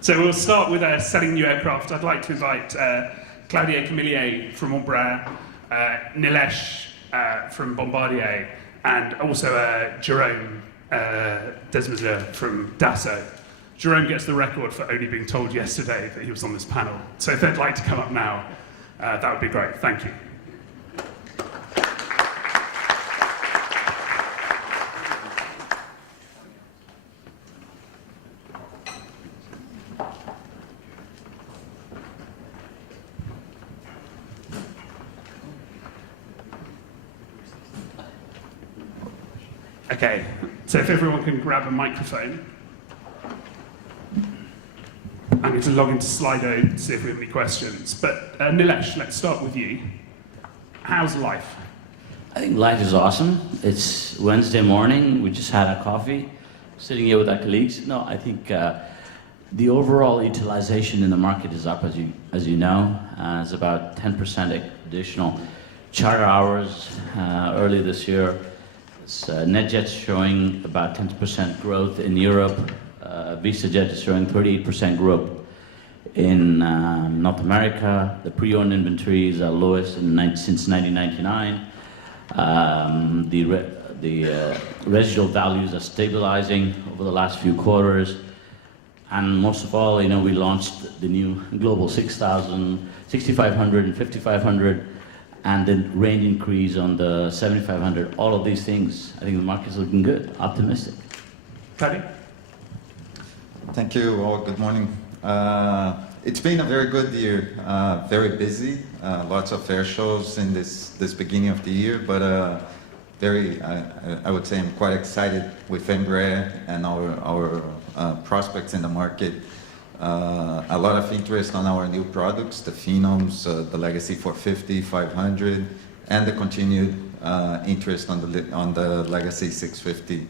So we'll start with selling new aircraft. I'd like to invite Claudia Camillier from Embraer, Nilesh from Bombardier, and also Jerome Desmesure from Dassault. Jerome gets the record for only being told yesterday that he was on this panel. So if they'd like to come up now, that would be great. Thank you. Okay, so if everyone can grab a microphone. I'm going to log into Slido to see if we have any questions. But Nilesh, let's start with you. How's life? I think life is awesome. It's Wednesday morning. We just had our coffee, sitting here with our colleagues. No, I think the overall utilization in the market is up, as you know. It's about 10% additional charter hours earlier this year. NetJet's showing about 10% growth in Europe. VistaJet is showing 38% growth in North America. The pre-owned inventories are lowest since 1999. The residual values are stabilizing over the last few quarters. And most of all, we launched the new Global 6000, 6500 and 5500, and the range increase on the 7500. All of these things, I think the market's looking good, optimistic. Paddy? Thank you all. Good morning. It's been a very good year, very busy, lots of air shows in this beginning of the year, but I would say I'm quite excited with Embraer and our prospects in the market. A lot of interest on our new products, the Phenoms, the Legacy 450, 500, and the continued interest on the Legacy 650.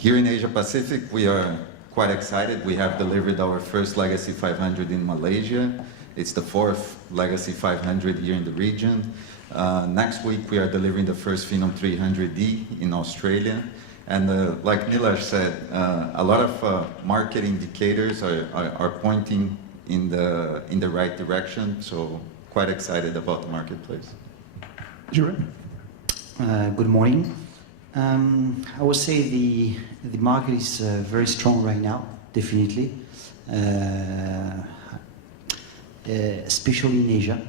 Here in Asia Pacific, we are quite excited. We have delivered our first Legacy 500 in Malaysia. It's the fourth Legacy 500 here in the region. Next week, we are delivering the first Phenom 300D in Australia. And like Nilesh said, a lot of market indicators are pointing in the right direction. So quite excited about the marketplace. Jerome? Good morning. I would say the market is very strong right now, definitely, especially in Asia.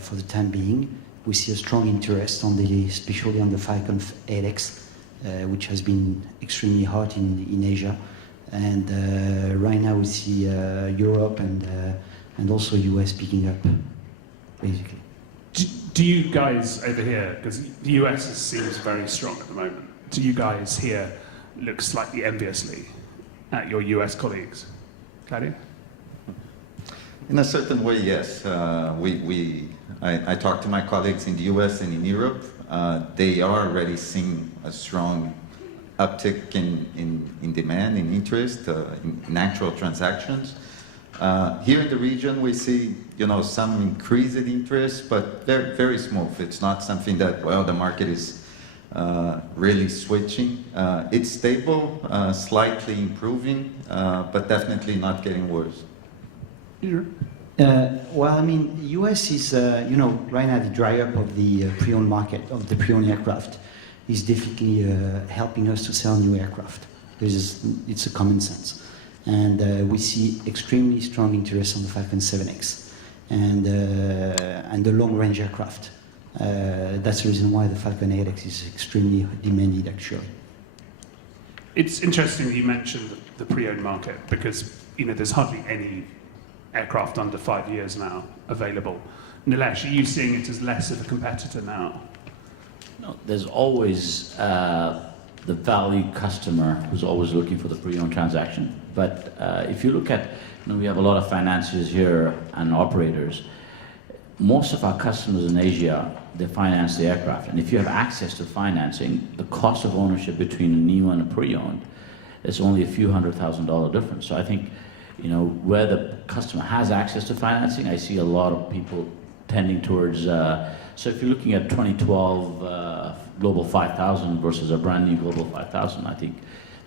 For the time being, we see a strong interest especially on the Falcon 8X, which has been extremely hot in Asia, and right now we see Europe and also US picking up, basically. Do you guys over here, because the US seems very strong at the moment, do you guys here look slightly enviously at your US colleagues? Claudia? In a certain way, yes. I talk to my colleagues in the US and in Europe. They are already seeing a strong uptick in demand, in interest, in actual transactions. Here in the region, we see, some increase in interest, but very, very smooth. It's not something that, the market is really switching. It's stable, slightly improving, but definitely not getting worse. US is, right now the dry up of the pre-owned market, of the pre-owned aircraft, is definitely helping us to sell new aircraft. It's a common sense. And we see extremely strong interest on the Falcon 7X and the long-range aircraft. That's the reason why the Falcon 8X is extremely demanded, actually. It's interesting that you mentioned the pre-owned market because, there's hardly any aircraft under 5 years now available. Nilesh, are you seeing it as less of a competitor now? No, there's always the value customer who's always looking for the pre-owned transaction. But if you look at, we have a lot of financiers here and operators. Most of our customers in Asia, they finance the aircraft. And if you have access to financing, the cost of ownership between a new and a pre-owned is only a few $100,000 difference. So I think, where the customer has access to financing, I see a lot of people tending towards, so if you're looking at 2012 Global 5000 versus a brand new Global 5000, I think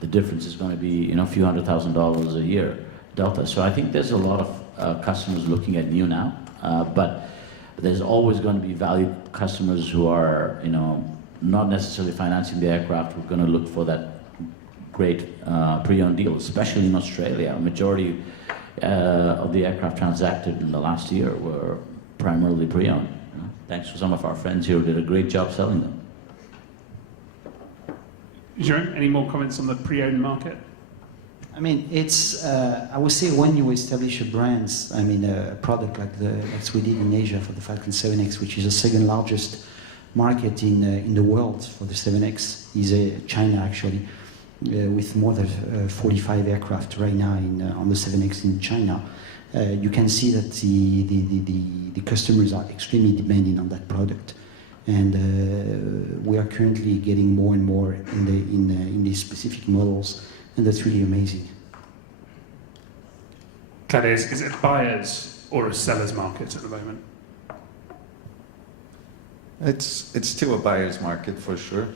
the difference is going to be, a few $100,000 a year delta. So I think there's a lot of customers looking at new now, but there's always going to be value customers who are, not necessarily financing the aircraft. We're going to look for that great pre-owned deal, especially in Australia. A majority of the aircraft transacted in the last year were primarily pre-owned. Thanks to some of our friends here who did a great job selling them. Jérôme, any more comments on the pre-owned market? I mean, it's, I would say when you establish a brand, I mean, a product like we did in Asia for the Falcon 7X, which is the second largest market in the world for the 7X, is China actually, with more than 45 aircraft right now on the 7X in China. You can see that the customers are extremely demanding on that product. And we are currently getting more and more in these specific models, and that's really amazing. Claudia, is it a buyer's or a seller's market at the moment? It's still a buyer's market for sure.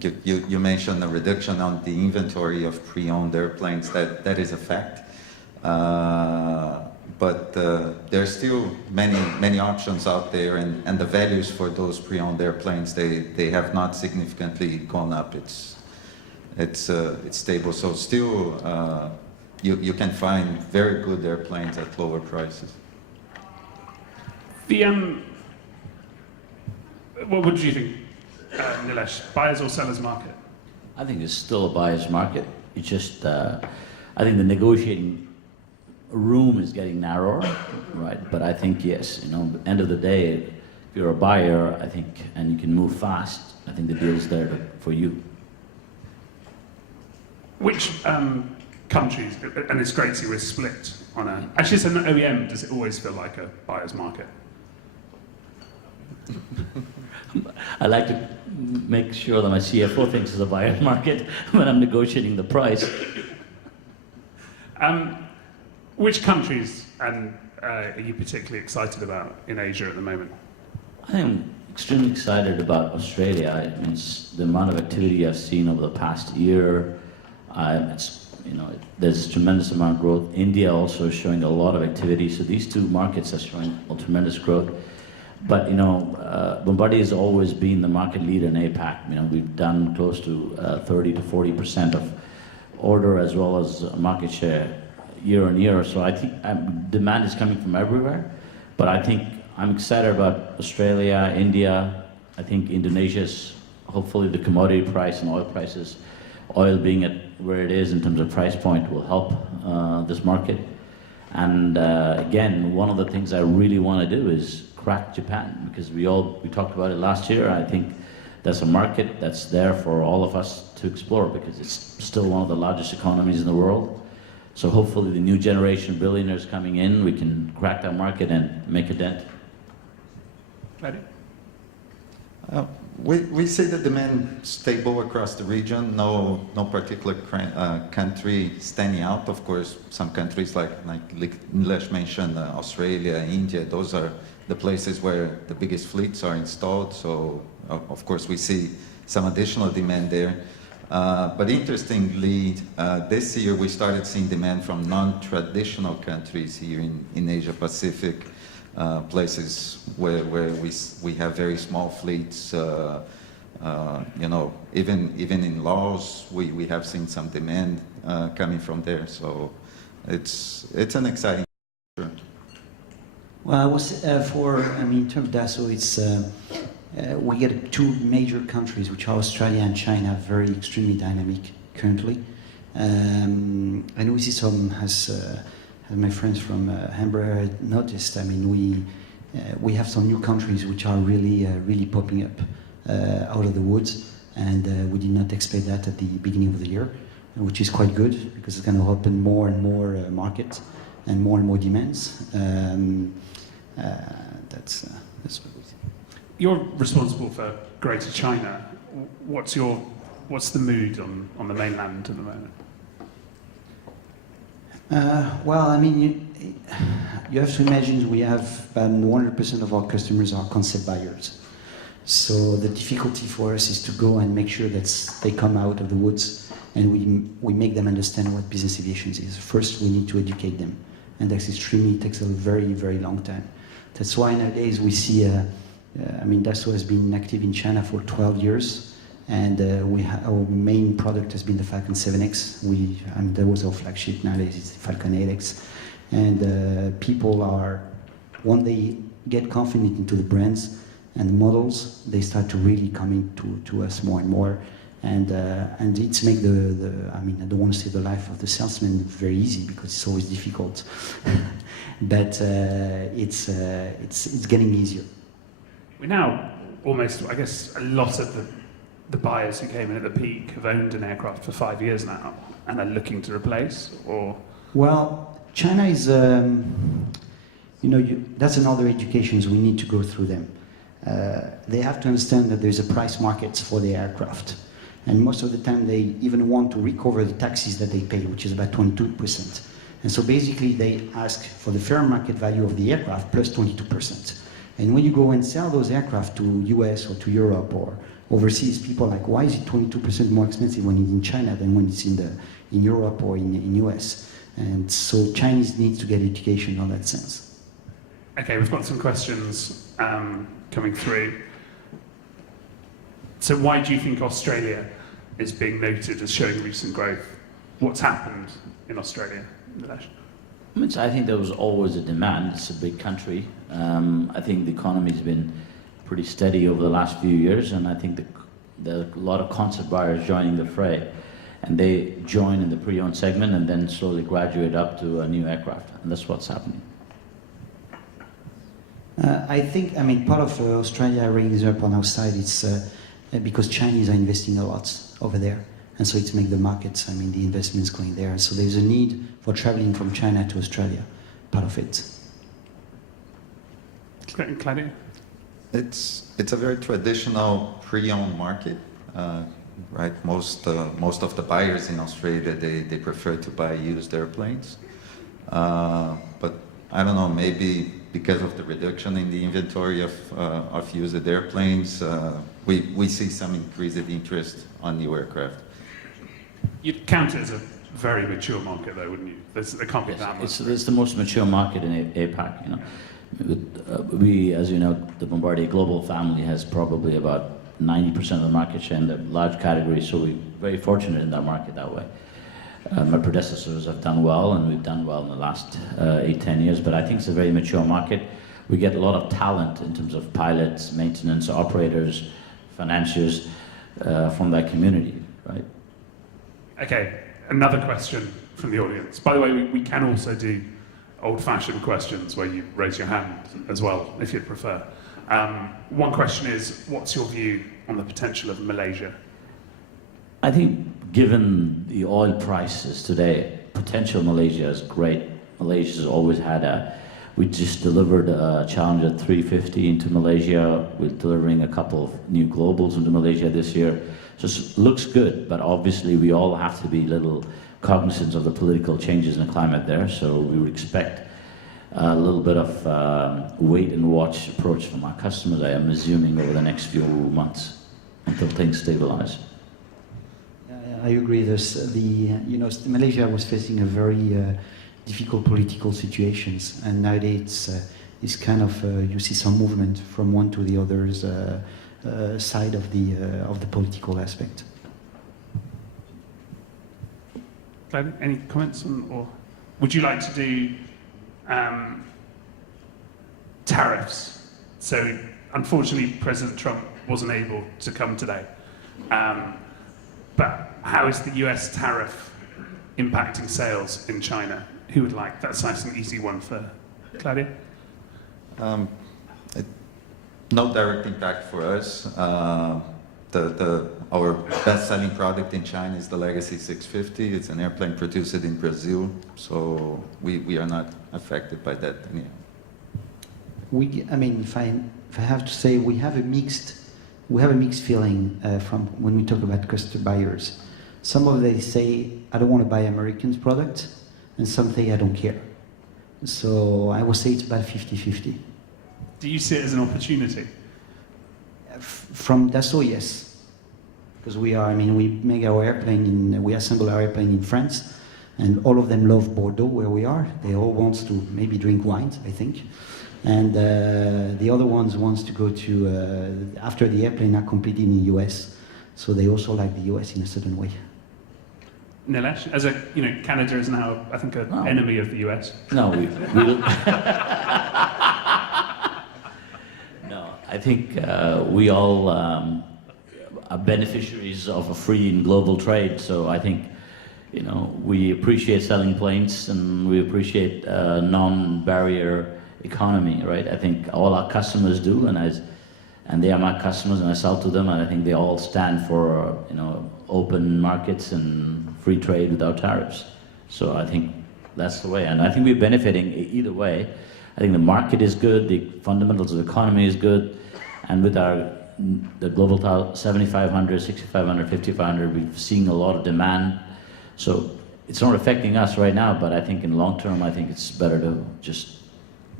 You mentioned the reduction on the inventory of pre-owned airplanes. That is a fact. But there are still many options out there, and the values for those pre-owned airplanes, they have not significantly gone up. It's stable. So still, you can find very good airplanes at lower prices. What would you think, Nilesh? Buyers or sellers market? I think it's still a buyer's market. It's just, I think the negotiating room is getting narrower, right? But I think, yes, end of the day, if you're a buyer, I think, and you can move fast, I think the deal's there for you. Which countries, and it's great to see we're split on actually as an OEM, does it always feel like a buyer's market? I like to make sure that my CFO thinks it's a buyer's market when I'm negotiating the price. Which countries are you particularly excited about in Asia at the moment? I am extremely excited about Australia. I mean, the amount of activity I've seen over the past year, there's a tremendous amount of growth. India also is showing a lot of activity. So these two markets are showing tremendous growth. But Bombardier has always been the market leader in APAC. We've done close to 30 to 40% of order as well as market share year on year. So I think demand is coming from everywhere. But I think I'm excited about Australia, India. I think Indonesia's, hopefully the commodity price and oil prices, oil being at where it is in terms of price point will help this market. And again, one of the things I really want to do is crack Japan, because we talked about it last year. I think that's a market that's there for all of us to explore, because it's still one of the largest economies in the world. So hopefully the new generation of billionaires coming in, we can crack that market and make a dent. Ready? We see the demand stable across the region. No particular country standing out. Of course, some countries like Nilesh mentioned, Australia, India, those are the places where the biggest fleets are installed. So of course we see some additional demand there. But interestingly, this year we started seeing demand from non-traditional countries here in Asia Pacific, places where we have very small fleets. Even in Laos, we have seen some demand coming from there. So it's an exciting future. Well, I was in terms of Dassault, it's we get two major countries, which are Australia and China, very extremely dynamic currently. And we see some, as my friends from Hamburg noticed. I mean, we have some new countries which are really popping up out of the woods, and we did not expect that at the beginning of the year, which is quite good because it's going to open more and more markets and more demands. That's what we see. You're responsible for Greater China. What's the mood on the mainland at the moment? Well, I mean, you have to imagine we have about 100% of our customers are concept buyers. So the difficulty for us is to go and make sure that they come out of the woods and we make them understand what business aviation is. First, we need to educate them, and that takes a very, very long time. That's why nowadays we see, Dassault has been active in China for 12 years, and our main product has been the Falcon 7X. That was our flagship. Nowadays it's Falcon 8X, and people are, when they get confident into the brands and the models, they start to really come to us more and more. And it's make I don't want to say the life of the salesman very easy, because it's always difficult, but it's getting easier. We now almost, I guess, a lot of the buyers who came in at the peak have owned an aircraft for 5 years now and are looking to replace, or? Well, China is, that's another education we need to go through them. They have to understand that there's a price market for the aircraft. And most of the time they even want to recover the taxes that they pay, which is about 22%. And so basically they ask for the fair market value of the aircraft plus 22%. And when you go and sell those aircraft to US or to Europe or overseas, people are like, why is it 22% more expensive when it's in China than when it's in Europe or in US? And so Chinese needs to get education on that sense. Okay, we've got some questions coming through. So why do you think Australia is being noted as showing recent growth? What's happened in Australia, Nilesh? I think there was always a demand. It's a big country. I think the economy's been pretty steady over the last few years, and I think there are a lot of concept buyers joining the fray. And they join in the pre-owned segment and then slowly graduate up to a new aircraft, and that's what's happening. I think, part of Australia raising up on our side, it's because Chinese are investing a lot over there. And so it's make the markets, the investments going there. So there's a need for traveling from China to Australia, part of it. Claudia? It's a very traditional pre-owned market, right? Most of the buyers in Australia, they prefer to buy used airplanes. But I don't know, maybe because of the reduction in the inventory of used airplanes, we see some increased interest on new aircraft. You'd count it as a very mature market, though, wouldn't you? There can't be that much. It's the most mature market in APAC. We, as you know, the Bombardier global family has probably about 90% of the market share in the large category, so we're very fortunate in that market that way. My predecessors have done well, and we've done well in the last 8-10 years, but I think it's a very mature market. We get a lot of talent in terms of pilots, maintenance, operators, financiers from that community, right? Okay, another question from the audience. By the way, we can also do old-fashioned questions where you raise your hand as well, if you'd prefer. One question is, what's your view on the potential of Malaysia? I think given the oil prices today, potential Malaysia is great. Malaysia's always had we just delivered a Challenger 350 into Malaysia. We're delivering a couple of new Globals into Malaysia this year. So it looks good, but obviously we all have to be a little cognizant of the political changes in the climate there. So we would expect a little bit of wait and watch approach from our customers, I am assuming, over the next few months until things stabilize. I agree. Malaysia was facing a very difficult political situations, and nowadays it's kind of you see some movement from one to the other's side of the political aspect. Any comments on, or would you like to do tariffs? So unfortunately, President Trump wasn't able to come today. But how is the US tariff impacting sales in China? Who would like? That's nice and easy one for Claudia. No direct impact for us. Our best-selling product in China is the Legacy 650. It's an airplane produced in Brazil, so we are not affected by that. If I have to say, we have a mixed feeling from when we talk about customer buyers. Some of them say, I don't want to buy Americans product, and some say, I don't care. So I would say it's about 50-50. Do you see it as an opportunity? From Dassault, yes. Because we are, I mean, we make our airplane we assemble our airplane in France, and all of them love Bordeaux, where we are. They all want to maybe drink wine, I think. And the other ones wants to go to, after the airplane are completed in the US, so they also like the US in a certain way. Nilesh, as a, Canada is now, I think, an enemy of the US. No, no, I think we all are beneficiaries of a free and global trade. So I think, we appreciate selling planes and we appreciate non-barrier economy, right? I think all our customers do, and they are my customers, and I sell to them, and I think they all stand for, open markets and free trade without tariffs. So I think that's the way, and I think we're benefiting either way. I think the market is good, the fundamentals of the economy is good, and with the global 7,500, 6,500, 5,500, we've seen a lot of demand. So it's not affecting us right now, but I think in long term, I think it's better to just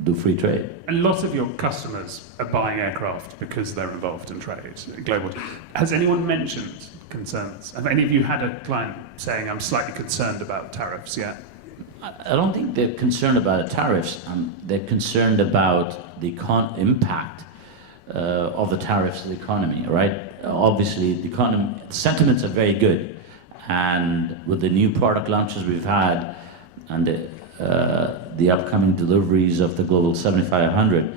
do free trade. A lot of your customers are buying aircraft because they're involved in trade, global. Has anyone mentioned concerns? Have any of you had a client saying, I'm slightly concerned about tariffs yet? I don't think they're concerned about the tariffs. They're concerned about the impact of the tariffs to the economy, right? Obviously, the sentiments are very good. And with the new product launches we've had and the upcoming deliveries of the Global 7500,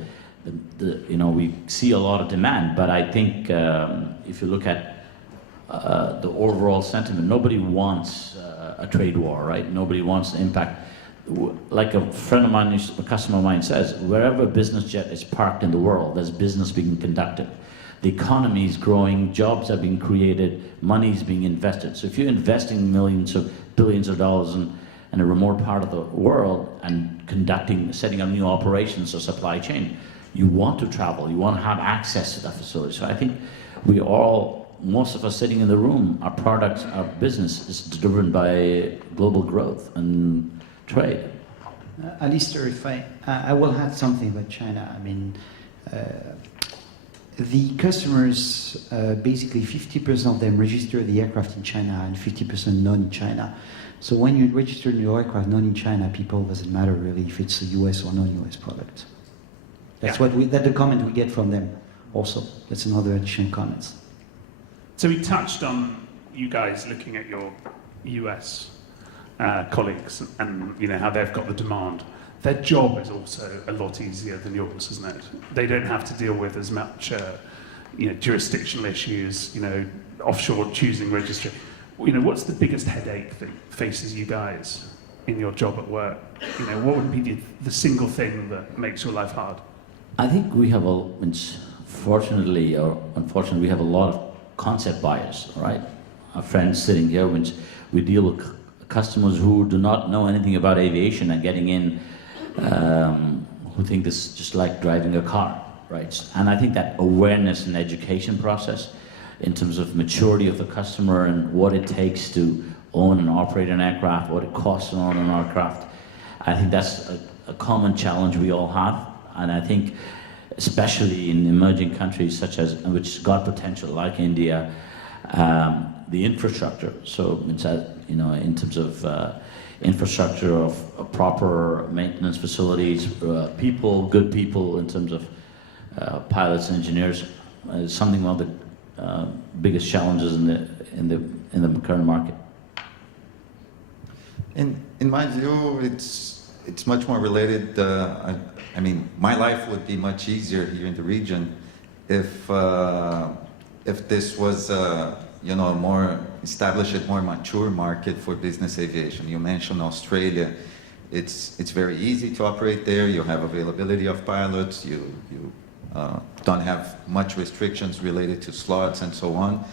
we see a lot of demand. But I think if you look at the overall sentiment, nobody wants a trade war, right? Nobody wants the impact. Like a friend of mine, a customer of mine says, wherever a business jet is parked in the world, there's business being conducted. The economy is growing, jobs are being created, money is being invested. So if you're investing millions of billions of dollars in a remote part of the world and setting up new operations or supply chain, you want to travel, you want to have access to that facility. So I think most of us sitting in the room, our products, our business is driven by global growth and trade. Alistair, if I will add something about China. I mean, the customers, basically 50% of them register the aircraft in China and 50% not in China. So when you register your aircraft not in China, people, doesn't matter really if it's a US or non-US product. That's that's the comment we get from them also. That's another additional comment. So we touched on you guys looking at your US colleagues and how they've got the demand. Their job is also a lot easier than yours, isn't it? They don't have to deal with as much jurisdictional issues, offshore choosing registry. What's the biggest headache that faces you guys in your job at work? What would be the single thing that makes your life hard? I think we have fortunately or unfortunately, we have a lot of concept buyers, right? Our friends sitting here, when we deal with customers who do not know anything about aviation and getting in, who think this is just like driving a car, right? And I think that awareness and education process in terms of maturity of the customer and what it takes to own and operate an aircraft, what it costs to own an aircraft, I think that's a common challenge we all have. And I think especially in emerging countries which got potential like India, the infrastructure. So in terms of infrastructure of proper maintenance facilities, good people in terms of pilots, engineers, is something one of the biggest challenges in the current market. In my view, it's much more related. I mean, my life would be much easier here in the region if this was a more established, more mature market for business aviation. You mentioned Australia. It's very easy to operate there. You have availability of pilots. You don't have much restrictions related to slots and so on.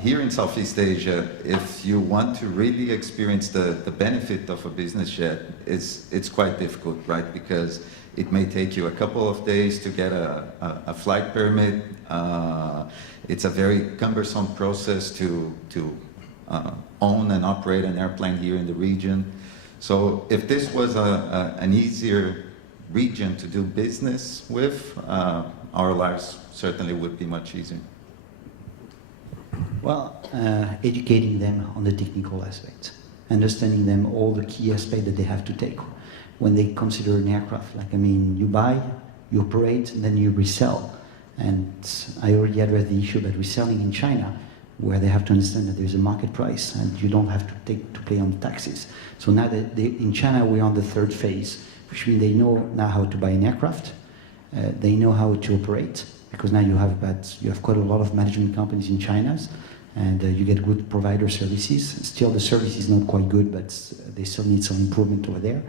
Here in Southeast Asia, if you want to really experience the benefit of a business jet, it's quite difficult, right? Because it may take you a couple of days to get a flight permit. It's a very cumbersome process to own and operate an airplane here in the region. So if this was an easier region to do business with, our lives certainly would be much easier. Well, educating them on the technical aspects, understanding them all the key aspects that they have to take when they consider an aircraft. Like, I mean, you buy, you operate, and then you resell. And I already addressed the issue about reselling in China, where they have to understand that there's a market price and you don't have to pay on the taxes. So now that in China we're on the third phase, which means they know now how to buy an aircraft, they know how to operate, because now you have quite a lot of management companies in China, and you get good provider services. Still, the service is not quite good, but they still need some improvement over there.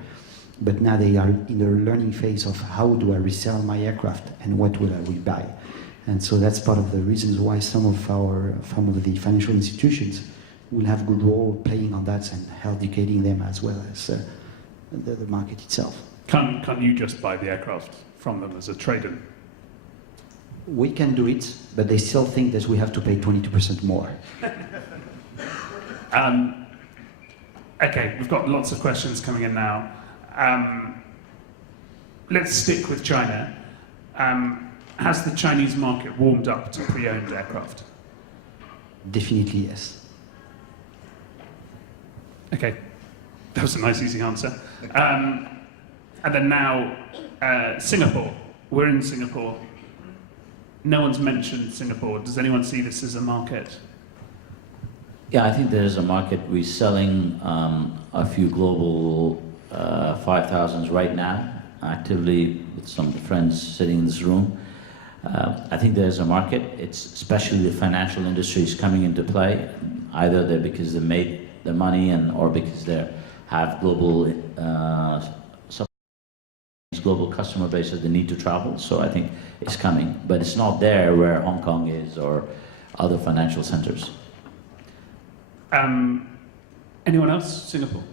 But now they are in the learning phase of how do I resell my aircraft and what will I rebuy. And so that's part of the reasons why some of the financial institutions will have good role playing on that and educating them as well as the market itself. Can't you just buy the aircraft from them as a trade-in? We can do it, but they still think that we have to pay 22% more. Okay, we've got lots of questions coming in now. Let's stick with China. Has the Chinese market warmed up to pre-owned aircraft? Definitely yes. Okay, that was a nice, easy answer. And then now, Singapore. We're in Singapore. No one's mentioned Singapore. Does anyone see this as a market? Yeah, I think there's a market. We're selling a few global 5000s right now, actively with some friends sitting in this room. I think there's a market. It's especially the financial industry is coming into play. Either they're because they made their money or because they have global customer bases they need to travel. So I think it's coming, but it's not there where Hong Kong is or other financial centers. Anyone else? Singapore?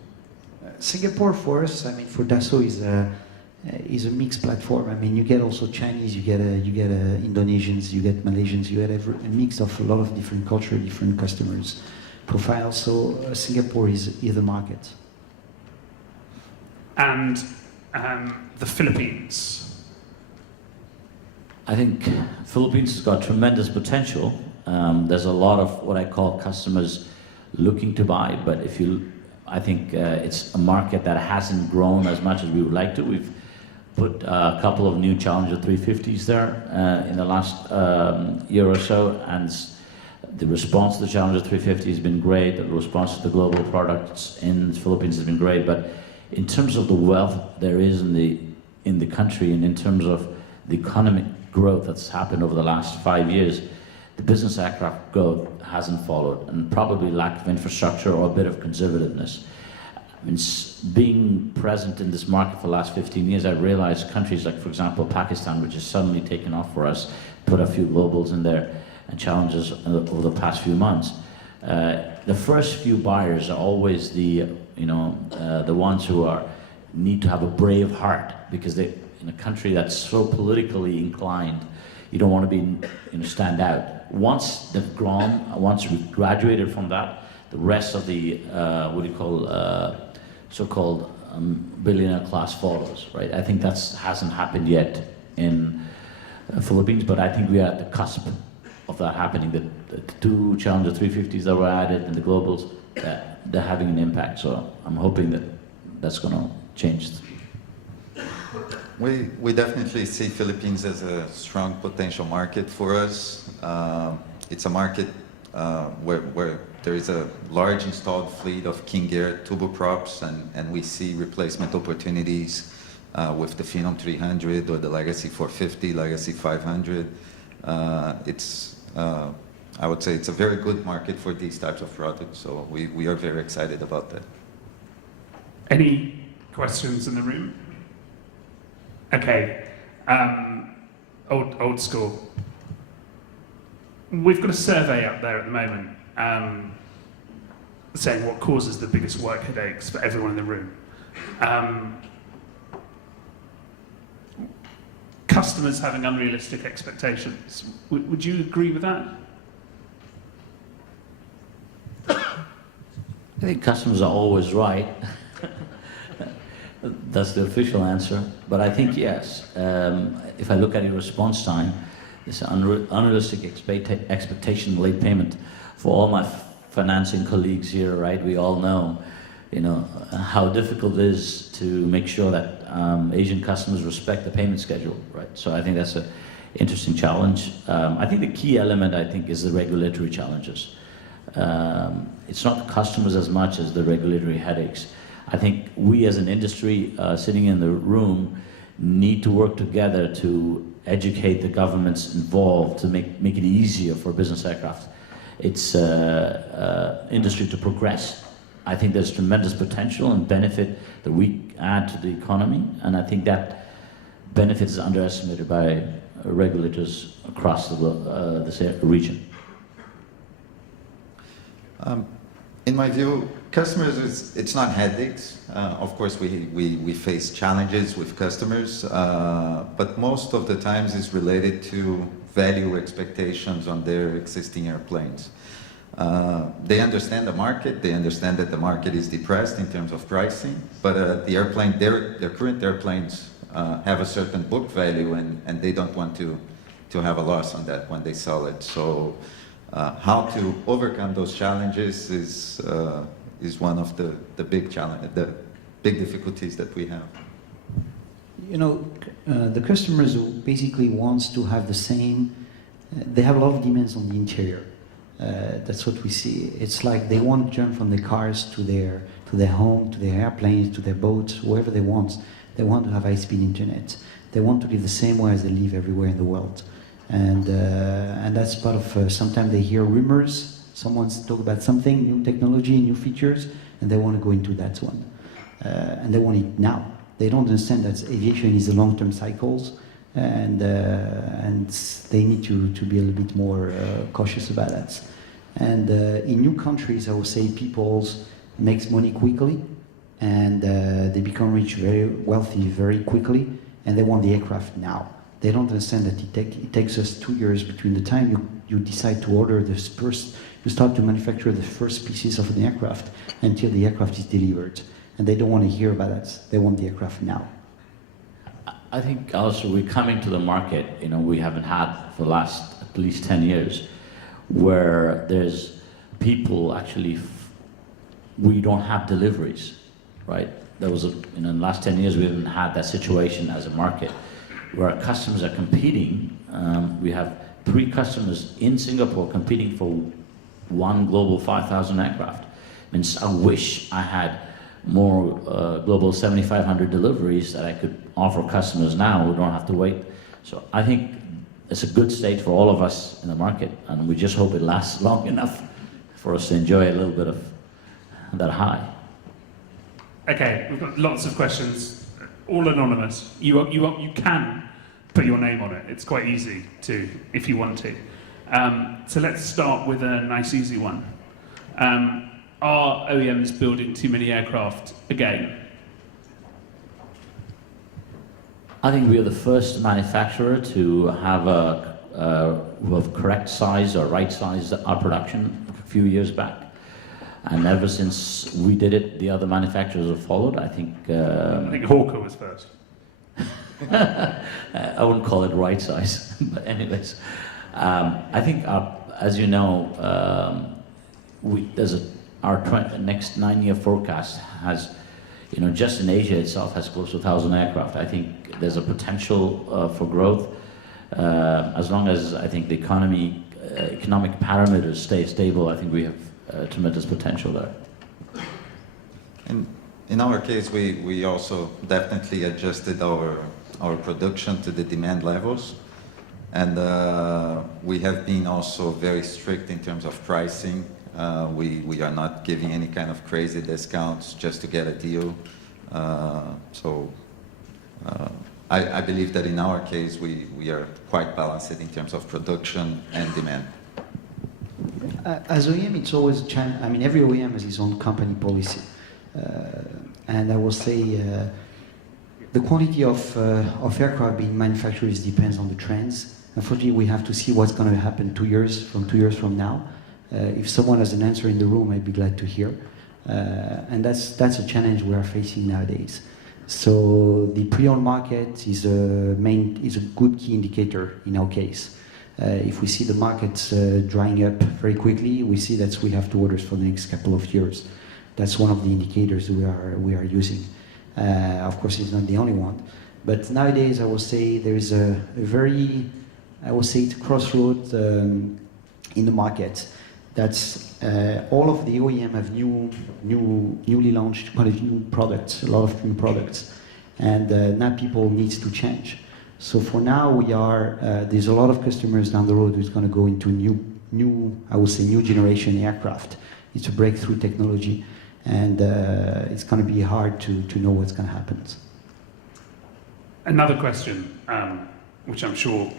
Singapore for us, I mean, for Dassault is a mixed platform. I mean, you get also Chinese, you get Indonesians, you get Malaysians, you get a mix of a lot of different culture, different customers profiles. So Singapore is the market. And the Philippines? I think Philippines has got tremendous potential. There's a lot of what I call customers looking to buy, but I think it's a market that hasn't grown as much as we would like to. We've put a couple of new Challenger 350s there in the last year or so, and the response to the Challenger 350 has been great. The response to the global products in the Philippines has been great, but in terms of the wealth there is in the country, and in terms of the economic growth that's happened over the last 5 years, the business aircraft growth hasn't followed, and probably lack of infrastructure or a bit of conservativeness. I mean, being present in this market for the last 15 years, I realized countries like, for example, Pakistan, which has suddenly taken off for us, put a few globals in there and challenges over the past few months. The first few buyers are always the ones who need to have a brave heart, because they, in a country that's so politically inclined, you don't want to be, stand out. Once they've grown, once we graduated from that, the rest of the so-called billionaire class follows, right? I think that hasn't happened yet in Philippines, but I think we are at the cusp of that happening. The two Challenger 350s that were added and the globals, they're having an impact. So I'm hoping that that's going to change. We definitely see Philippines as a strong potential market for us. It's a market where there is a large installed fleet of King Air turboprops, and we see replacement opportunities with the Phenom 300 or the Legacy 450, Legacy 500. I would say it's a very good market for these types of products, so we are very excited about that. Any questions in the room? Okay, old school. We've got a survey up there at the moment saying what causes the biggest work headaches for everyone in the room. Customers having unrealistic expectations. Would you agree with that? I think customers are always right. That's the official answer. But I think yes. If I look at your response time, this unrealistic expectation of late payment for all my financing colleagues here, right? We all know, how difficult it is to make sure that Asian customers respect the payment schedule, right? So I think that's an interesting challenge. I think the key element, is the regulatory challenges. It's not the customers as much as the regulatory headaches. I think we as an industry sitting in the room need to work together to educate the governments involved to make it easier for business aircraft. It's industry to progress. I think there's tremendous potential and benefit that we add to the economy, and I think that benefit is underestimated by regulators across this region. In my view, customers, it's not headaches. Of course, we face challenges with customers, but most of the times it's related to value expectations on their existing airplanes. They understand the market, they understand that the market is depressed in terms of pricing, but their current airplanes have a certain book value, and they don't want to have a loss on that when they sell it. So how to overcome those challenges is one of the big difficulties that we have. The customers basically wants to have the same. They have a lot of demands on the interior. That's what we see. It's like they want to jump from their cars to their home, to their airplanes, to their boats, wherever they want. They want to have high-speed internet. They want to live the same way as they live everywhere in the world. And that's part of, sometimes they hear rumors, someone's talk about something, new technology, new features, and they want to go into that one. And they want it now. They don't understand that aviation is a long-term cycles, and they need to be a little bit more cautious about that. And in new countries, I would say people makes money quickly, and they become rich, very wealthy very quickly, and they want the aircraft now. They don't understand that it takes us 2 years between the time you decide to order this first, you start to manufacture the first pieces of an aircraft until the aircraft is delivered. And they don't want to hear about that. They want the aircraft now. I think also we're coming to the market, we haven't had for the last at least 10 years, where there's people actually, we don't have deliveries, right? There was in the last 10 years, we haven't had that situation as a market where our customers are competing. We have 3 customers in Singapore competing for one global 5,000 aircraft. I wish I had more global 7,500 deliveries that I could offer customers now who don't have to wait. So I think it's a good state for all of us in the market, and we just hope it lasts long enough for us to enjoy a little bit of that high. Okay, we've got lots of questions, all anonymous. You can put your name on it. It's quite easy to, if you want to. So let's start with a nice, easy one. Are OEMs building too many aircraft again? I think we are the first manufacturer to have correct size or right size our production a few years back. And ever since we did it, the other manufacturers have followed. I think Hawker was first. I wouldn't call it right size, but anyways. I think, as you know, our next 9-year forecast has, just in Asia itself has close to 1,000 aircraft. I think there's a potential for growth as long as I think the economic parameters stay stable. I think we have tremendous potential there. And in our case, we also definitely adjusted our production to the demand levels. And we have been also very strict in terms of pricing. We are not giving any kind of crazy discounts just to get a deal. I believe that in our case, we are quite balanced in terms of production and demand. As OEM, it's always every OEM has his own company policy. And I will say the quantity of aircraft being manufactured depends on the trends. Unfortunately, we have to see what's going to happen 2 years from now. If someone has an answer in the room, I'd be glad to hear. And that's a challenge we are facing nowadays. So the pre-owned market is a good key indicator in our case. If we see the market drying up very quickly, we see that we have to orders for the next couple of years. That's one of the indicators we are using. Of course, it's not the only one, but nowadays I will say there is a very, I will say, it's a crossroad in the market. That's all of the OEM have newly launched kind of new products, a lot of new products, and now people need to change. So for now, we are there's a lot of customers down the road who's going to go into new, I would say, new generation aircraft. It's a breakthrough technology, and it's going to be hard to know what's going to happen. Another question, which I'm sure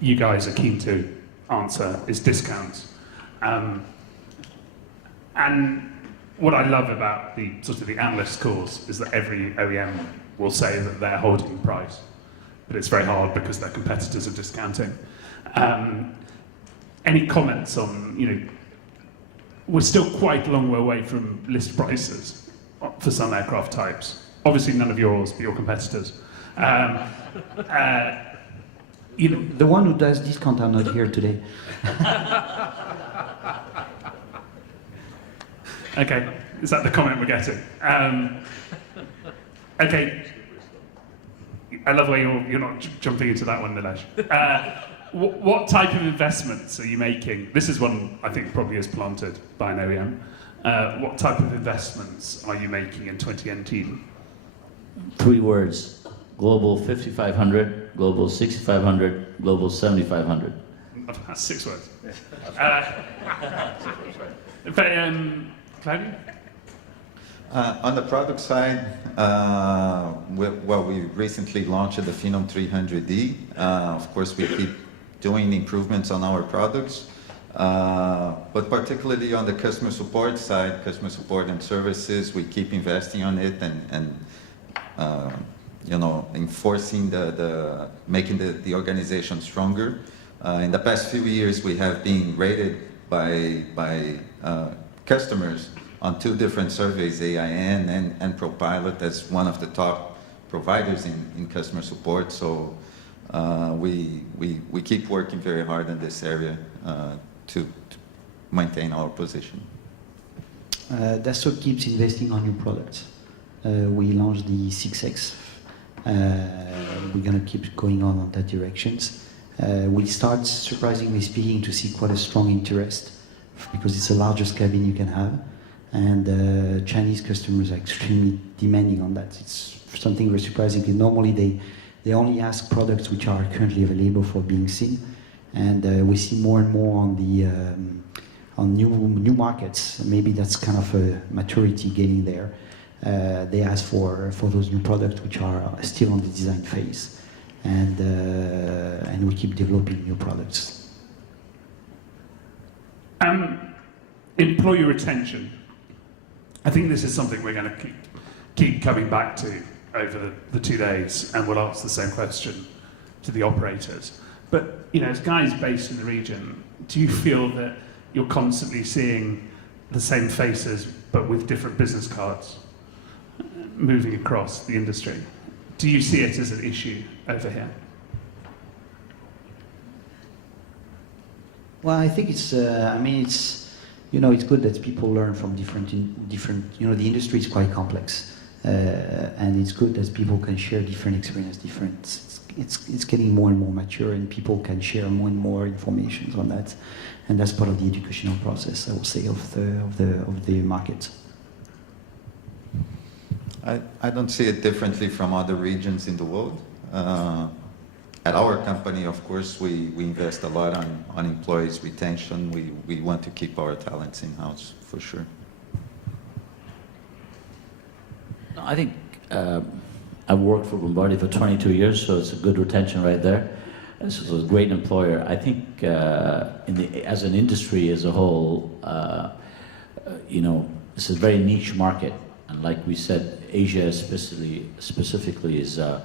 you guys are keen to answer, is discounts. And what I love about the sort of the analyst calls is that every OEM will say that they're holding price, but it's very hard because their competitors are discounting. Any comments on, you know, we're still quite a long way away from list prices for some aircraft types. Obviously none of yours, but your competitors. You know, the one who does discount are not here today. Okay, is that the comment we're getting? Okay, I love the way you're not jumping into that one, Nilesh. What type of investments are you making? This is one I think probably is planted by an OEM. What type of investments are you making in 2018? 3 words: Global 5500, Global 6500, Global 7500. That's 6 words. Claudio? On the product side, we recently launched the Phenom 300D. Of course, we keep doing improvements on our products, but particularly on the customer support side, customer support and services, we keep investing on it and you know, enforcing making the organization stronger. In the past few years, we have been rated by customers on 2 different surveys, AIN and ProPilot, as one of the top providers in customer support. So we keep working very hard in this area to maintain our position. Dassault keeps investing on new products. We launched the 6X. We're going to keep going on that directions. We start, surprisingly speaking, to see quite a strong interest because it's the largest cabin you can have, and Chinese customers are extremely demanding on that. It's something very surprising. Normally they only ask products which are currently available for being seen, and we see more and more on the on new markets. Maybe that's kind of a maturity getting there. They ask for those new products which are still on the design phase, and we keep developing new products. Employee retention. I think this is something we're going to keep coming back to over the 2 days, and we'll ask the same question to the operators. But you know, as guys based in the region, do you feel that you're constantly seeing the same faces but with different business cards moving across the industry? Do you see it as an issue over here? Well, I think it's. I mean, it's. You know, it's good that people learn from different. You know, the industry is quite complex, and it's good that people can share different experience. It's getting more and more mature, and people can share more and more information on that, and that's part of the educational process, I would say, of the market. I don't see it differently from other regions in the world. At our company, of course, we invest a lot on employees' retention. We want to keep our talents in-house, for sure. I think I've worked for Bombardier for 22 years, so it's a good retention right there. This is a great employer. I think as an industry as a whole, you know, it's a very niche market. And like we said, Asia specifically is a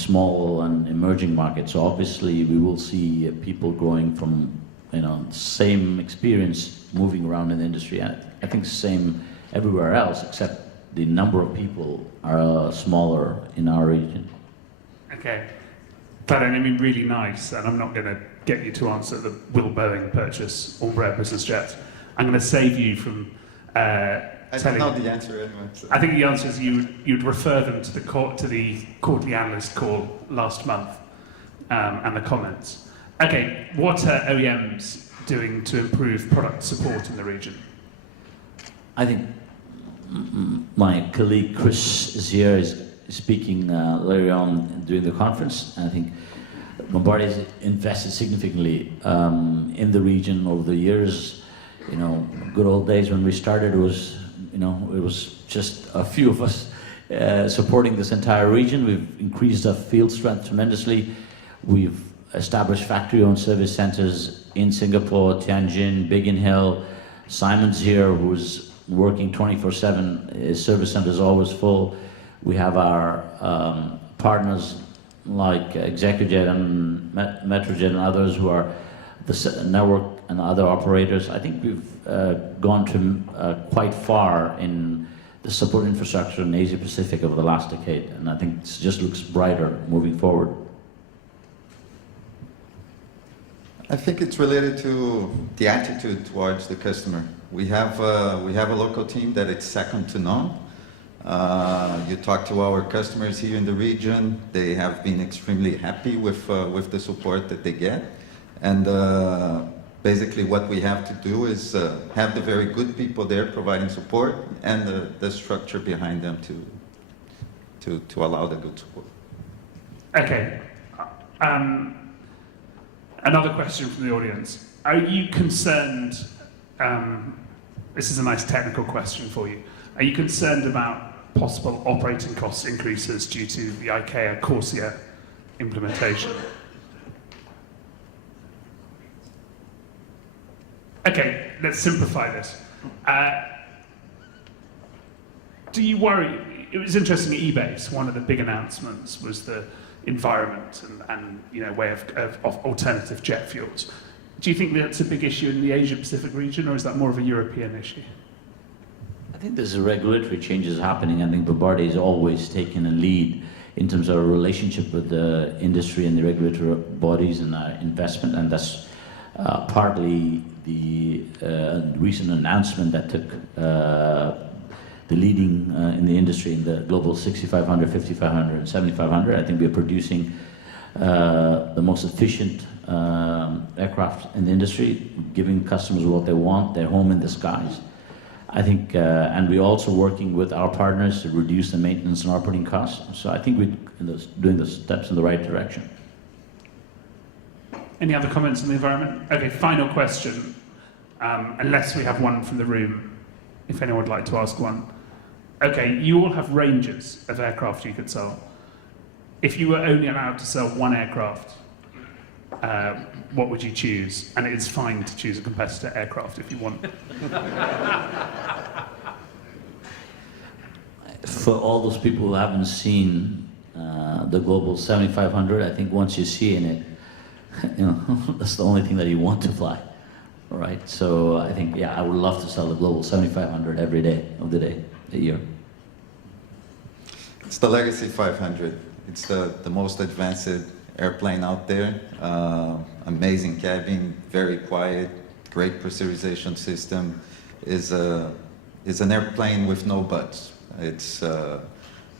small and emerging market. So obviously we will see people going from, you know, same experience moving around in the industry. And I think the same everywhere else, except the number of people are smaller in our region. Okay. Claudio, I mean, really nice, and I'm not going to get you to answer the will Boeing purchase Embraer business jets. I'm going to save you from I don't telling. know the answer anyway. So. I think the answer is you'd refer them to the quarterly analyst call last month and the comments. Okay, what are OEMs doing to improve product support in the region? I think my colleague Chris is here, is speaking later on during the conference. And I think Bombardier has invested significantly in the region over the years. You know, good old days when we started, it was just a few of us supporting this entire region. We've increased our field strength tremendously. We've established factory-owned service centers in Singapore, Tianjin, Biggin Hill. Simon's here, who's working 24/7. His service center is always full. We have our partners like ExecuJet and Metrojet and others who are the network and other operators. I think we've gone to quite far in the support infrastructure in Asia Pacific over the last decade, and I think it just looks brighter moving forward. I think it's related to the attitude towards the customer. We have a local team that it's second to none. You talk to our customers here in the region; they have been extremely happy with the support that they get. And basically, what we have to do is have the very good people there providing support, and the structure behind them to allow the good support. Okay. Another question from the audience. Are you concerned, this is a nice technical question for you, are you concerned about possible operating cost increases due to the ICAO CORSIA implementation? Okay, let's simplify this. Do you worry? It was interesting at eBay, one of the big announcements was the environment and way of alternative jet fuels. Do you think that's a big issue in the Asia Pacific region, or is that more of a European issue? I think there's a regulatory changes happening. I think Bombardier has always taken a lead in terms of our relationship with the industry and the regulatory bodies and investment, and that's partly the recent announcement that took the leading in the industry in the global 6500, 5500, and 7500. I think we're producing the most efficient aircraft in the industry, giving customers what they want, their home in the skies. I think, and we're also working with our partners to reduce the maintenance and operating costs. So I think we're doing the steps in the right direction. Any other comments on the environment? Okay, final question, unless we have one from the room, if anyone would like to ask one. Okay, you all have ranges of aircraft you could sell. If you were only allowed to sell one aircraft, what would you choose? And it is fine to choose a competitor aircraft if you want. For all those people who haven't seen the Global 7500, I think once you see in it, that's the only thing that you want to fly, all right? So I think, yeah, I would love to sell the Global 7500 every day of the day, a year. It's the Legacy 500. It's the most advanced airplane out there. Amazing cabin, very quiet, great pressurization system. Is an airplane with no buts. It's there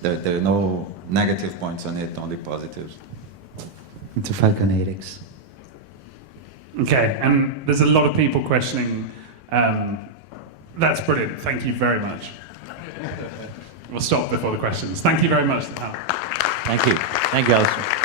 are no negative points on it, only positives. It's a Falcon 8X. Okay, and there's a lot of people questioning. That's brilliant. Thank you very much. We'll stop before the questions. Thank you very much. Thank you. Thank you, Alistair.